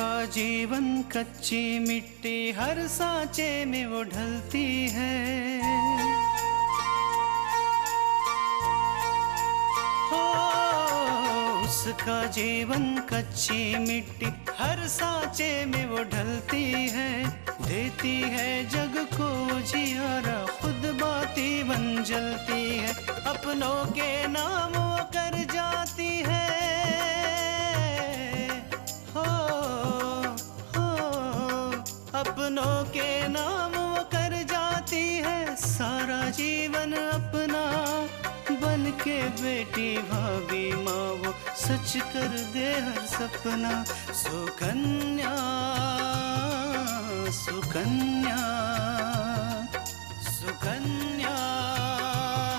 उसका जीवन कच्ची मिट्टी हर सांचे में वो ढलती है। हो उसका जीवन कच्ची मिट्टी हर सांचे में वो ढलती है। देती है जग को जियारा, खुद बाती बन जलती है। अपनों के नाम वो कर जाती है। हो अपनों के नाम वो कर जाती है। सारा जीवन अपना बन के बेटी भाभी माँ वो सच कर दे हर सपना। सुकन्या सुकन्या सुकन्या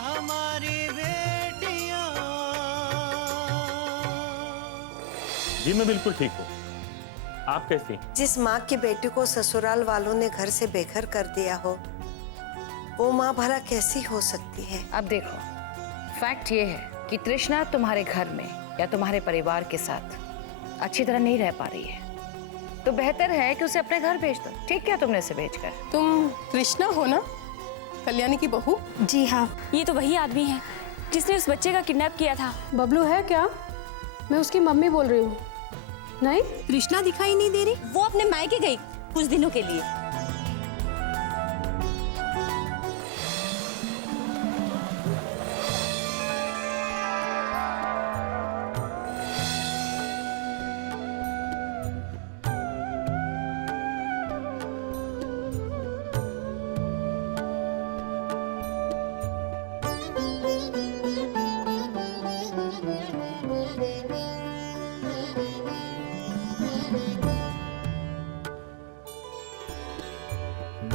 हमारी बेटियां। जी मैं बिल्कुल ठीक हूँ, आप कैसी? जिस माँ की बेटी को ससुराल वालों ने घर से बेघर कर दिया हो, वो माँ भला कैसी हो सकती है? अब देखो, फैक्ट ये है कि तृष्णा तुम्हारे घर में या तुम्हारे परिवार के साथ अच्छी तरह नहीं रह पा रही है, तो बेहतर है कि उसे अपने घर भेज दो। ठीक क्या तुमने इसे भेजकर? तुम तृष्णा हो ना, कल्याणी की बहू? जी हाँ, ये तो वही आदमी है जिसने उस बच्चे का किडनैप किया था। बबलू है क्या? मैं उसकी मम्मी बोल रही हूँ। नहीं, तृष्णा दिखाई नहीं दे रही। वो अपने मायके गई कुछ दिनों के लिए।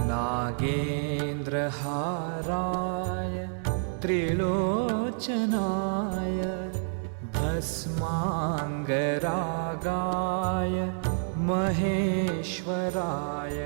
नागेन्द्रहाराय त्रिलोचनाय भस्मांगरागाय महेश्वराय।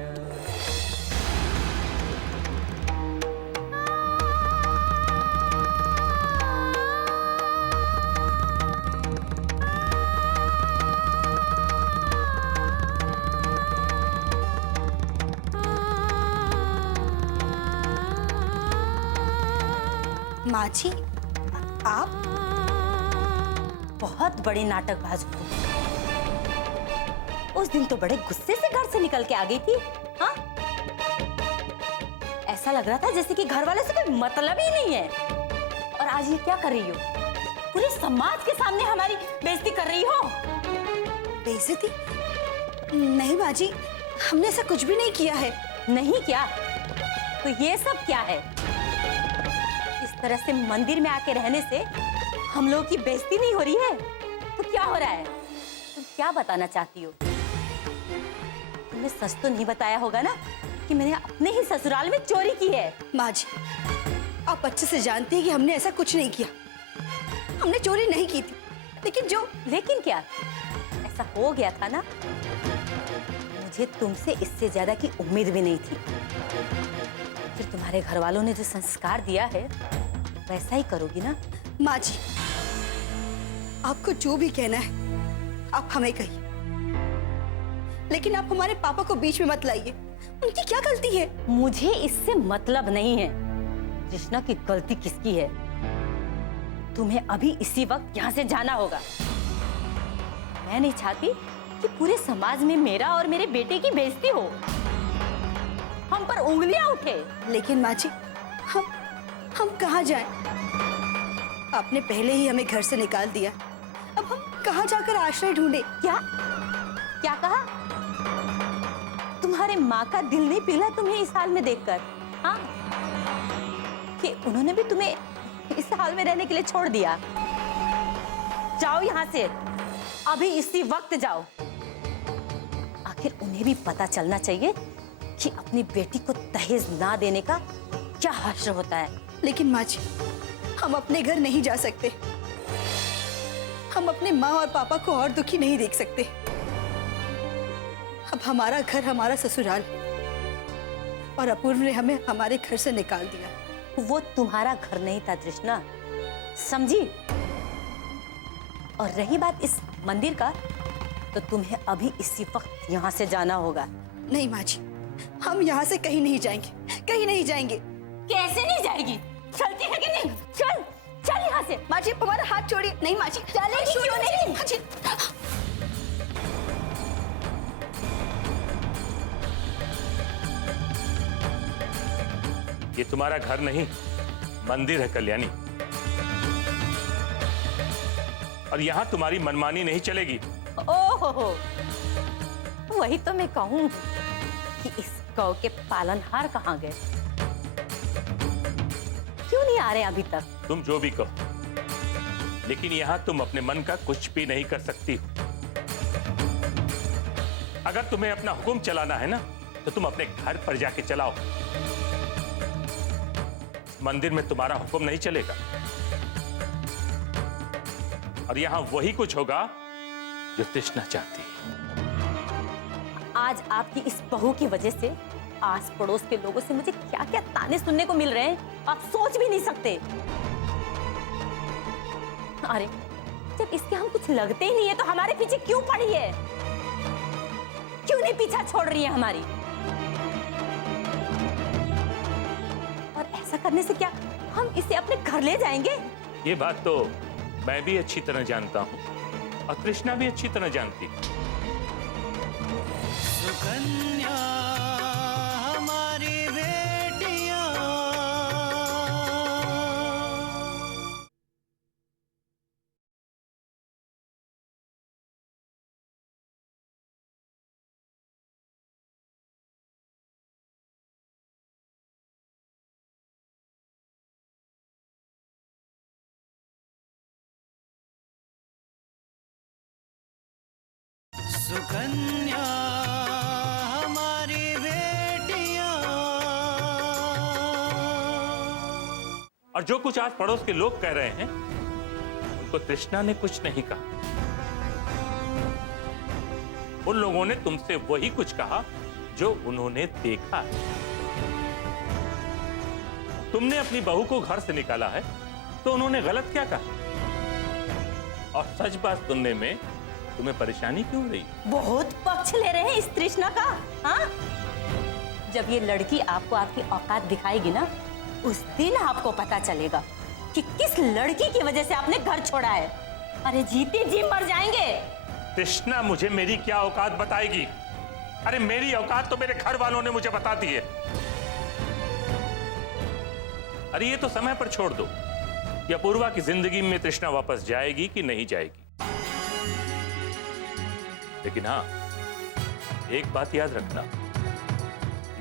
माँ जी, आप बहुत बड़ी नाटकबाज हो। उस दिन तो बड़े गुस्से से घर से निकल के आ गई थी। हाँ, ऐसा लग रहा था जैसे कि घर वाले से कोई मतलब ही नहीं है। और आज ये क्या कर रही हो? पूरे समाज के सामने हमारी बेइज्जती कर रही हो। बेइज्जती? नहीं माँ जी, हमने ऐसा कुछ भी नहीं किया है। नहीं क्या? तो ये सब क्या है? इस तरह से मंदिर में आके रहने से हम लोग की बेइज्जती नहीं हो रही है तो क्या हो रहा है? तुम क्या बताना चाहती हो? तुमने सच तो नहीं बताया होगा ना कि मैंने अपने ही ससुराल में चोरी की है। माँ जी, आप अच्छे से जानती हैं कि हमने ऐसा कुछ नहीं किया। हमने चोरी नहीं की थी, लेकिन क्या ऐसा हो गया था ना? मुझे तुमसे इससे ज्यादा की उम्मीद भी नहीं थी। फिर तुम्हारे घर वालों ने जो संस्कार दिया है वैसा ही करोगी ना? माँ जी, आपको जो भी कहना है आप हमें कहिए, लेकिन आप हमारे पापा को बीच में मत लाइए। उनकी क्या गलती है? मुझे इससे मतलब नहीं है तृष्णा की गलती किसकी है। तुम्हें अभी इसी वक्त यहाँ से जाना होगा। मैं नहीं चाहती कि पूरे समाज में मेरा और मेरे बेटे की बेइज्जती हो, हम पर उंगलियां उठे। लेकिन माँ जी, हम कहाँ जाएं? आपने पहले ही हमें घर से निकाल दिया, अब हम कहाँ जाकर आश्रय ढूंढे? क्या कहा? तुम्हारे माँ का दिल नहीं पिघला तुम्हें इस हाल में देखकर? हाँ, कि उन्होंने भी तुम्हें इस हाल में रहने के लिए छोड़ दिया? जाओ यहाँ से, अभी इसी वक्त जाओ। आखिर उन्हें भी पता चलना चाहिए कि अपनी बेटी को दहेज ना देने का क्या हश्र होता है। लेकिन माँ जी, हम अपने घर नहीं जा सकते। हम अपने माँ और पापा को और दुखी नहीं देख सकते। अब हमारा घर हमारा ससुराल, और अपूर्व ने हमें हमारे घर से निकाल दिया। वो तुम्हारा घर नहीं था तृष्णा, समझी? और रही बात इस मंदिर का, तो तुम्हें अभी इसी वक्त यहाँ से जाना होगा। नहीं माँ जी, हम यहाँ से कहीं नहीं जाएंगे, कहीं नहीं जाएंगे। कैसे नहीं जाएगी? चलती है कि नहीं? चल चल यहाँ से। माँ जी हमारा हाथ छोड़िए। नहीं माँ जी, चलेगी क्यों नहीं? माँ जी। ये तुम्हारा घर नहीं, मंदिर है कल्याणी। और यहाँ तुम्हारी मनमानी नहीं चलेगी। ओहो, वही तो मैं कहूँ कि इस गौ के पालनहार कहाँ गए? क्यों नहीं आ रहे अभी तक? तुम जो भी कहो, लेकिन यहाँ तुम अपने मन का कुछ भी नहीं कर सकती हो। अगर तुम्हें अपना हुक्म चलाना है ना, तो तुम अपने घर पर जाके चलाओ। मंदिर में तुम्हारा हुक्म नहीं चलेगा। और यहाँ वही कुछ होगा जो तृष्णा चाहती है। आज आपकी इस बहू की वजह से आस पड़ोस के लोगों से मुझे क्या क्या ताने सुनने को मिल रहे हैं, आप सोच भी नहीं सकते। अरे जब इसके हम कुछ लगते ही नहीं है तो हमारे पीछे क्यों पड़ी है? क्यों नहीं पीछा छोड़ रही है हमारी? और ऐसा करने से क्या हम इसे अपने घर ले जाएंगे? ये बात तो मैं भी अच्छी तरह जानता हूं और कृष्णा भी अच्छी तरह जानती है। सुकन्या हमारी बेटियां, सुकन्या हमारी बेटियां। और जो कुछ आज पड़ोस के लोग कह रहे हैं, उनको तृष्णा ने कुछ नहीं कहा। उन लोगों ने तुमसे वही कुछ कहा जो उन्होंने देखा है। तुमने अपनी बहू को घर से निकाला है, तो उन्होंने गलत क्या कहा? और सच बात सुनने में तुम्हें परेशानी क्यों हो रही? बहुत पक्ष ले रहे हैं इस तृष्णा का। हाँ, जब ये लड़की आपको आपकी औकात दिखाएगी ना, उस दिन आपको पता चलेगा कि किस लड़की की वजह से आपने घर छोड़ा है। अरे जीते जी मर जाएंगे। तृष्णा मुझे मेरी क्या औकात बताएगी? अरे मेरी औकात तो मेरे घर वालों ने मुझे बता दी है। अरे ये तो समय पर छोड़ दो कि अपूर्वा की जिंदगी में तृष्णा वापस जाएगी कि नहीं जाएगी। लेकिन हाँ, एक बात याद रखना,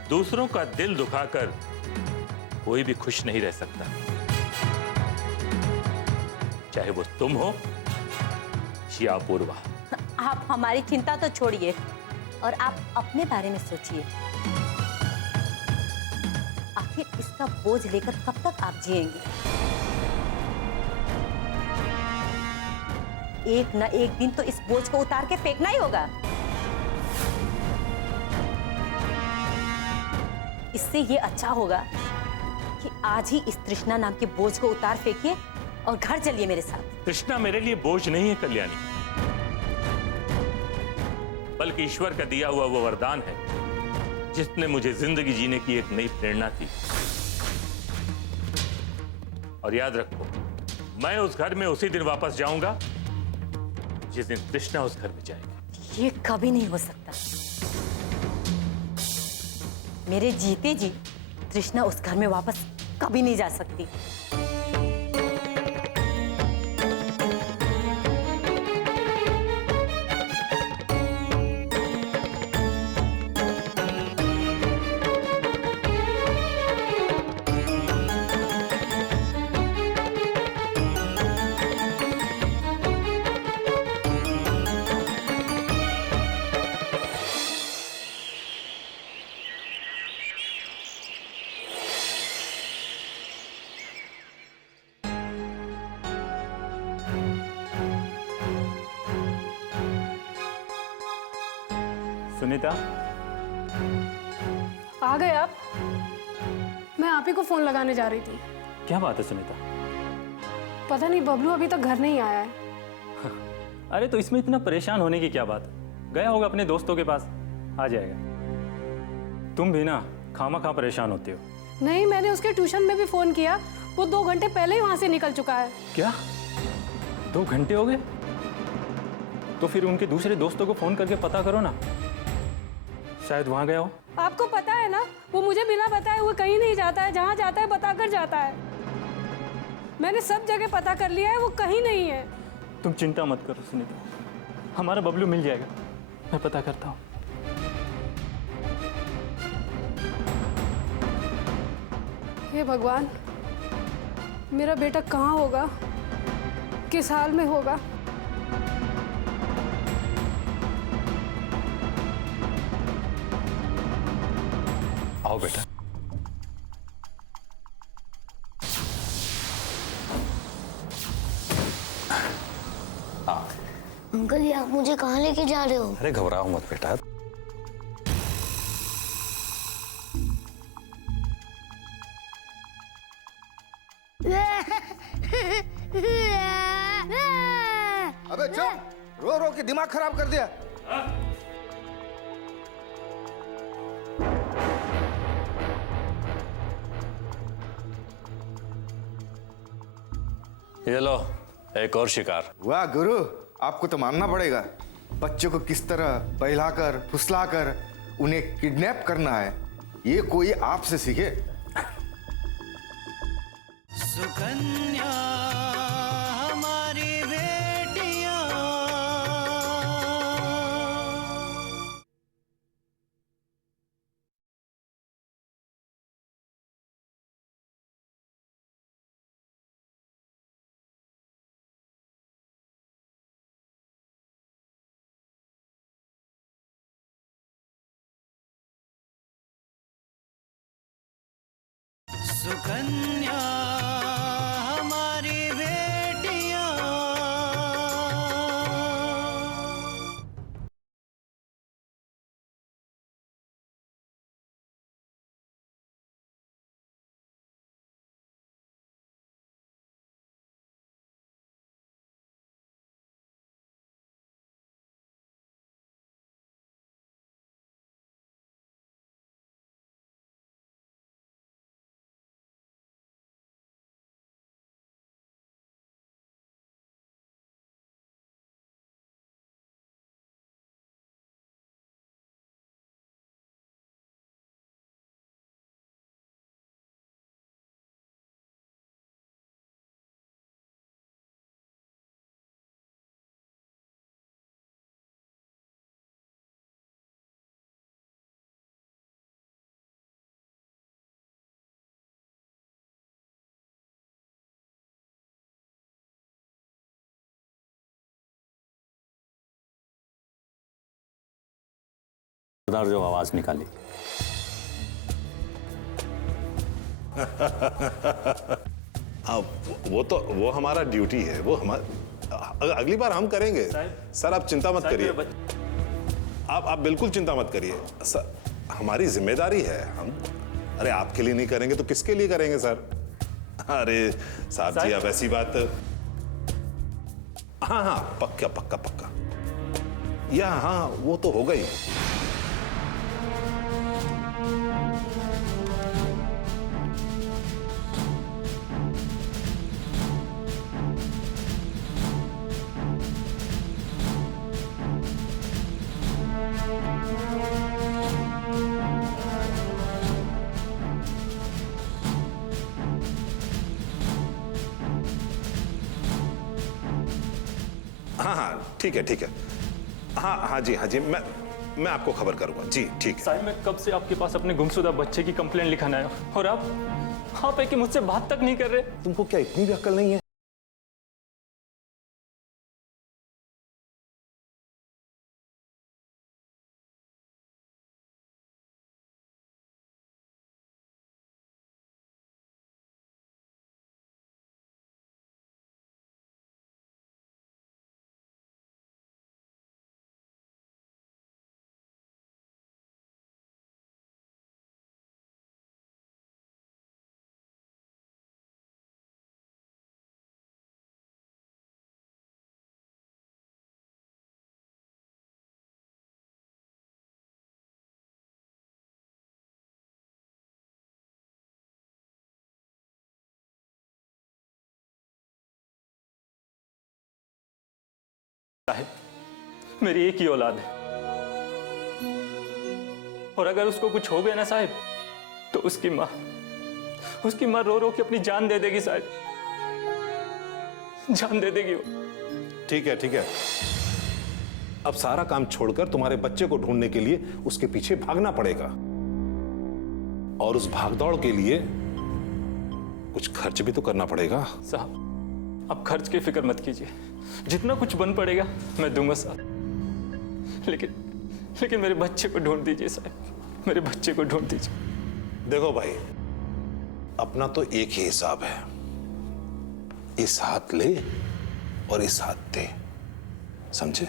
दूसरों का दिल दुखाकर कोई भी खुश नहीं रह सकता, चाहे वो तुम हो या अपूर्वा। आप हमारी चिंता तो छोड़िए और आप अपने बारे में सोचिए। आखिर इसका बोझ लेकर कब तक आप जिएंगे? एक न एक दिन तो इस बोझ को उतार के फेंकना ही होगा। इससे ये अच्छा होगा कि आज ही इस तृष्णा नाम के बोझ को उतार फेंकिए और घर चलिए मेरे साथ। तृष्णा मेरे लिए बोझ नहीं है कल्याणी, बल्कि ईश्वर का दिया हुआ वो वरदान है जिसने मुझे जिंदगी जीने की एक नई प्रेरणा दी। और याद रखो, मैं उस घर में उसी दिन वापस जाऊंगा जिस दिन तृष्णा उस घर में जाएगी। ये कभी नहीं हो सकता। मेरे जीते जी तृष्णा उस घर में वापस कभी नहीं जा सकती। सुनीता, आ गए आप? मैं आप ही को फोन लगाने जा रही थी। क्या बात है सुनीता? पता नहीं बबलू अभी तक घर नहीं आया है। अरे तो इसमें इतना परेशान होने की क्या बात है? गया होगा अपने दोस्तों के पास, आ जाएगा। तुम भी ना खामा परेशान होते हो। नहीं, मैंने उसके ट्यूशन में भी फोन किया, वो 2 घंटे पहले ही वहां से निकल चुका है। क्या 2 घंटे हो गए? तो फिर उनके दूसरे दोस्तों को फोन करके पता करो ना, शायद वहां गया हो। आपको पता है ना, वो मुझे बिना बताए हुए कहीं नहीं जाता है, जहाँ जाता है बताकर जाता है। मैंने सब जगह पता कर लिया है, वो कहीं नहीं है। तुम चिंता मत करो सुनीता, हमारा बबलू मिल जाएगा, मैं पता करता हूँ। हे भगवान, मेरा बेटा कहाँ होगा, किस हाल में होगा। आओ बेटा। अंकल, ये आप मुझे कहाँ लेके जा रहे हो? अरे घबराओ मत बेटा। अबे चुप, रो रो के दिमाग खराब कर दिया। ये लो एक और शिकार। वाह गुरु, आपको तो मानना पड़ेगा। बच्चों को किस तरह बहलाकर फुसलाकर उन्हें किडनैप करना है, ये कोई आपसे सीखे। सुकन्या हमारी बेटियां, सुकन्या हमारी बेटियां। जो आवाज निकाली। वो हमारा ड्यूटी है, वो हमारा अगली बार हम करेंगे। सर आप चिंता मत करिए, आप बिल्कुल चिंता मत करिए सर, हमारी जिम्मेदारी है। हम अरे आपके लिए नहीं करेंगे तो किसके लिए करेंगे सर। अरे साहब जी आप ऐसी बात। हाँ हाँ पक्का पक्का पक्का, या हाँ वो तो होगा ही। हाँ हाँ ठीक है ठीक है। हाँ हाँ जी मैं आपको खबर करूंगा जी। ठीक है साहब, मैं कब से आपके पास अपने गुमशुदा बच्चे की कंप्लेंट लिखाना है, और आप है कि मुझसे बात तक नहीं कर रहे। तुमको क्या इतनी भी अक्ल नहीं है? मेरी एक ही औलाद है, और अगर उसको कुछ हो गया ना साहब, तो उसकी माँ रो रो के अपनी जान दे देगी साहब, जान दे देगी वो। ठीक है ठीक है, अब सारा काम छोड़कर तुम्हारे बच्चे को ढूंढने के लिए उसके पीछे भागना पड़ेगा, और उस भागदौड़ के लिए कुछ खर्च भी तो करना पड़ेगा। साहब आप खर्च की फिक्र मत कीजिए, जितना कुछ बन पड़ेगा मैं दूंगा साहब, लेकिन मेरे बच्चे को ढूंढ दीजिए साहब, मेरे बच्चे को ढूंढ दीजिए। देखो भाई, अपना तो एक ही हिसाब है, इस हाथ ले और इस हाथ दे, समझे?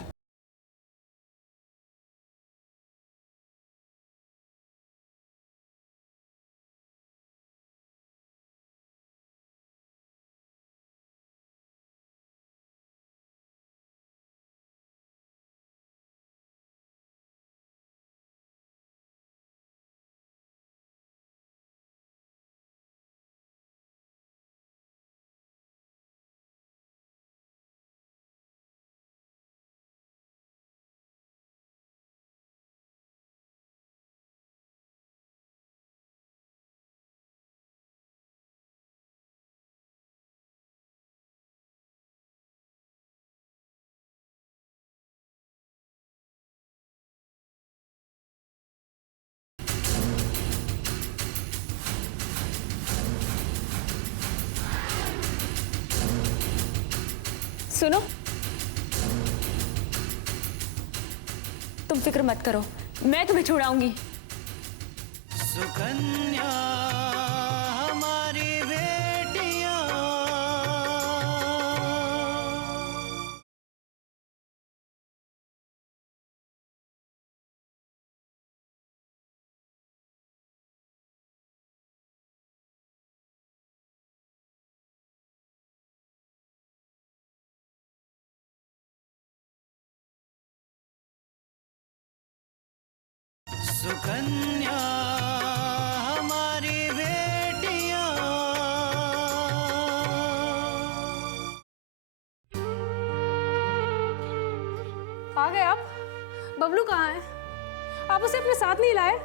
सुनो, तुम फिक्र मत करो, मैं तुम्हें छुड़ाऊंगी। सुकन्या हमारी बेटियां, सुकन्या हमारी बेटियां। आ गए आप? बबलू कहाँ है? आप उसे अपने साथ नहीं लाए?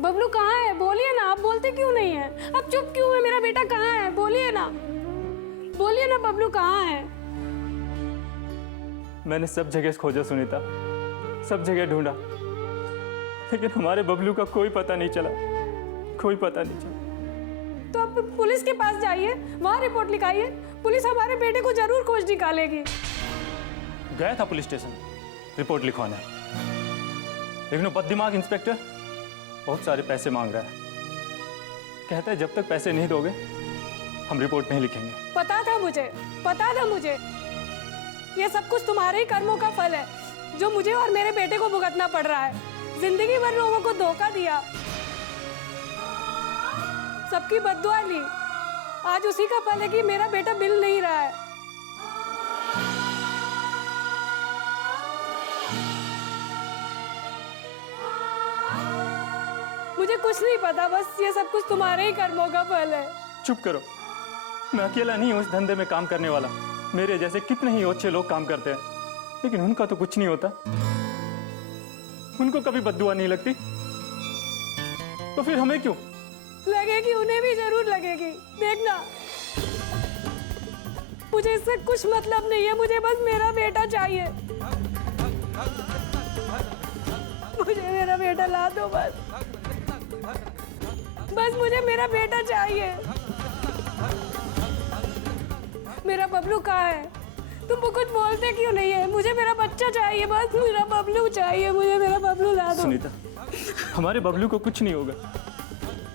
बबलू कहाँ है? बोलिए ना, आप बोलते क्यों नहीं है? आप चुप क्यों है? मेरा बेटा कहाँ है? बोलिए ना, बोलिए ना, बबलू कहाँ है? मैंने सब जगह खोजा सुनीता, सब जगह ढूंढा, लेकिन हमारे बबलू का कोई पता नहीं चला, कोई पता नहीं चला। तो आप पुलिस के पास जाइए, वहाँ रिपोर्ट लिखाइए, पुलिस हमारे बेटे को जरूर खोज निकालेगी। गया था पुलिस स्टेशन रिपोर्ट लिखवाने, लेकिन वो बददिमाग इंस्पेक्टर बहुत सारे पैसे मांग रहा है, कहता है जब तक पैसे नहीं दोगे हम रिपोर्ट नहीं लिखेंगे। पता था मुझे, ये सब कुछ तुम्हारे ही कर्मों का फल है, जो मुझे और मेरे बेटे को भुगतना पड़ रहा है। जिंदगी भर लोगों को धोखा दिया, सबकी बद्दुआ ली, आज उसी का फल है कि मेरा बेटा मिल नहीं रहा है। मुझे कुछ नहीं पता, बस ये सब कुछ तुम्हारे ही कर्मों का फल है। चुप करो, मैं अकेला नहीं हूँ इस धंधे में काम करने वाला, मेरे जैसे कितने ही अच्छे लोग काम करते हैं, लेकिन उनका तो कुछ नहीं होता, उनको कभी बद्दुआ नहीं लगती, तो फिर हमें क्यों? लगेगी, उन्हें भी जरूर लगेगी, देखना। मुझे इससे कुछ मतलब नहीं है, मुझे बस मेरा बेटा चाहिए, मुझे मेरा बेटा ला दो बस मुझे मेरा बेटा चाहिए। मेरा बबलू कहाँ है? तुम कुछ बोलते क्यों नहीं है? मुझे मेरा बच्चा चाहिए, बस मेरा बबलू चाहिए, मुझे मेरा बबलू ला दो। सुनीता, हमारे बबलू को कुछ नहीं होगा,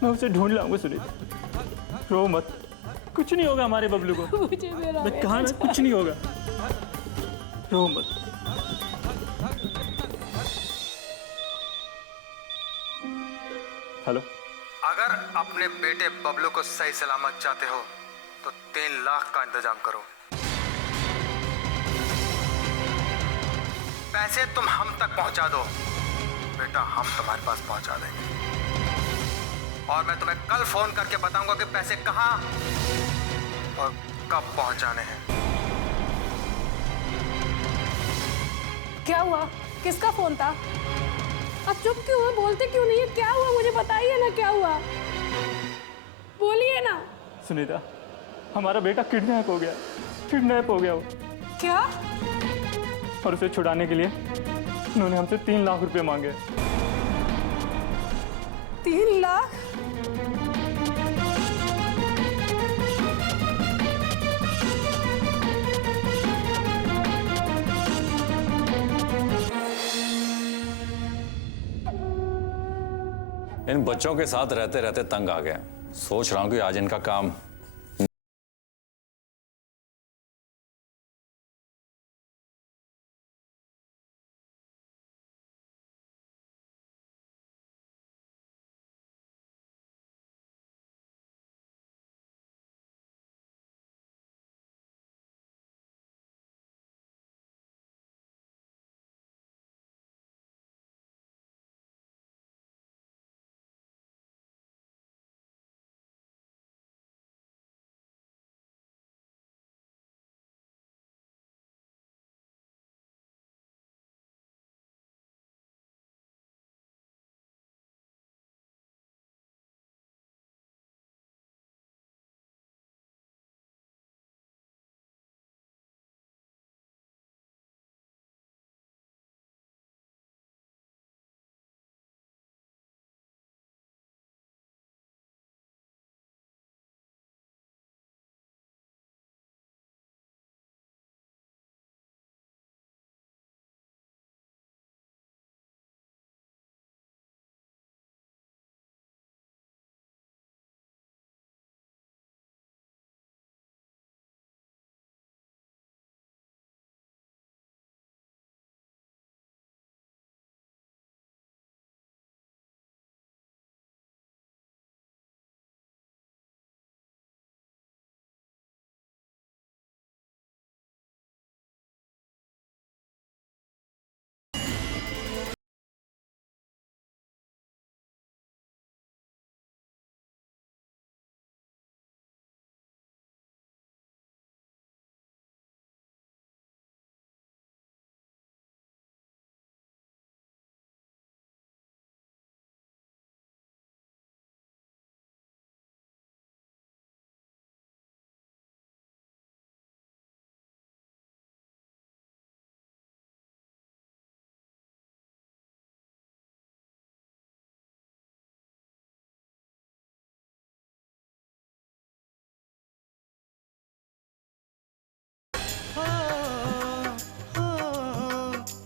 मैं उसे ढूंढ लाऊंगा। सुनीता रो मत, कुछ नहीं होगा हमारे बबलू को, मुझे मेरा मैं कहा ना कुछ नहीं होगा, रो मत। हेलो, अगर अपने बेटे बबलू को सही सलामत चाहते हो तो 3 लाख का इंतजाम करो। पैसे तुम हम तक पहुंचा दो, बेटा हम तुम्हारे पास पहुंचा देंगे, और मैं तुम्हें कल फोन करके बताऊंगा कि पैसे कहां और कब पहुंचाने हैं। क्या हुआ? किसका फोन था? अब चुप क्यों हो? बोलते क्यों नहीं है? क्या हुआ मुझे बताइए ना, क्या हुआ? बोलिए ना। सुनीता, हमारा बेटा किडनैप हो गया, किडनैप हो गया वो। क्या? और उसे छुड़ाने के लिए उन्होंने हमसे 3 लाख रुपए मांगे। 3 लाख? इन बच्चों के साथ रहते रहते तंग आ गए। सोच रहा हूं कि आज इनका काम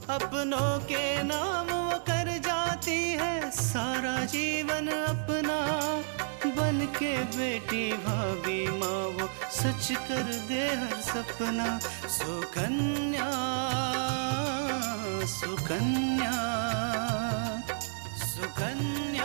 अपनों के नाम वो कर जाती है सारा जीवन अपना, बन के बेटी भाभी माँ वो सच कर दे हर सपना। सुकन्या सुकन्या सुकन्या